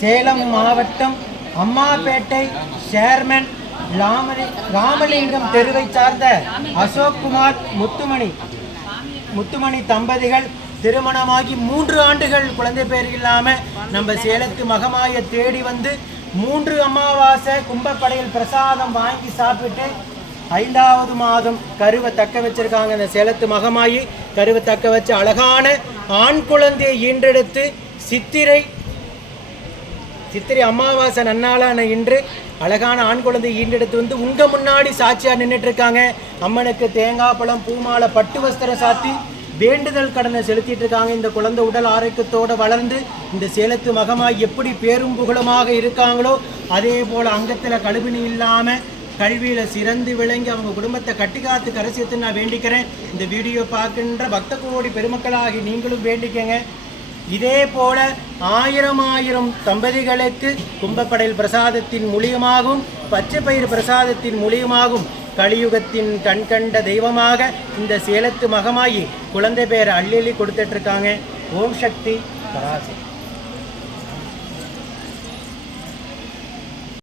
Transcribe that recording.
சேலம் மாவட்டம் அம்மாப்பேட்டை சேர்மன் ராமலி ராமலிங்கம் தெருவை சார்ந்த அசோக்குமார் முத்துமணி முத்துமணி தம்பதிகள் திருமணமாகி மூன்று ஆண்டுகள் குழந்தை பேர் இல்லாமல் நம்ம சேலத்து மகமாய தேடி வந்து மூன்று அமாவாசை கும்பப்படையில் பிரசாதம் வாங்கி சாப்பிட்டு ஐந்தாவது மாதம் கருவை தக்க வச்சிருக்காங்க. இந்த சேலத்து மகமாயி கருவை தக்க வச்சு அழகான ஆண் குழந்தையை ஈன்றெடுத்து சித்திரை சித்திரை அமாவாசை நன்னாளான இன்று அழகான ஆண் குழந்தை ஈண்டெடுத்து வந்து உங்க முன்னாடி சாட்சியா நின்றுட்டு இருக்காங்க அம்மனுக்கு தேங்காய் பழம் பூமாலை பட்டு வஸ்திரம் சாத்தி வேண்டுதல் கடனை செலுத்திட்டு இருக்காங்க இந்த குழந்தை உடல் ஆரோக்கியத்தோடு வளர்ந்து இந்த சேலத்து மகமாக எப்படி பேரும் புகழமாக இருக்காங்களோ அதே போல் அங்கத்தில் கழுவினி இல்லாமல் கல்வியில் சிறந்து விளங்கி அவங்க குடும்பத்தை கட்டி காத்து கரை சேர்த்து நான் வேண்டிக்கிறேன். இந்த வீடியோ பார்க்கின்ற பக்த கோடி பெருமக்களாகி நீங்களும் வேண்டிக்கங்க. இதே போல ஆயிரம் ஆயிரம் தம்பதிகளுக்கு கும்பப்படையில் பிரசாதத்தின் மூலியமாகவும் பச்சை பயிர் பிரசாதத்தின் மூலியமாகவும் கலியுகத்தின் கண்கண்ட தெய்வமாக இந்த சேலத்து மகமாயி குழந்தை பேர் அள்ளி அள்ளி ஓம் சக்தி பராசக்தி.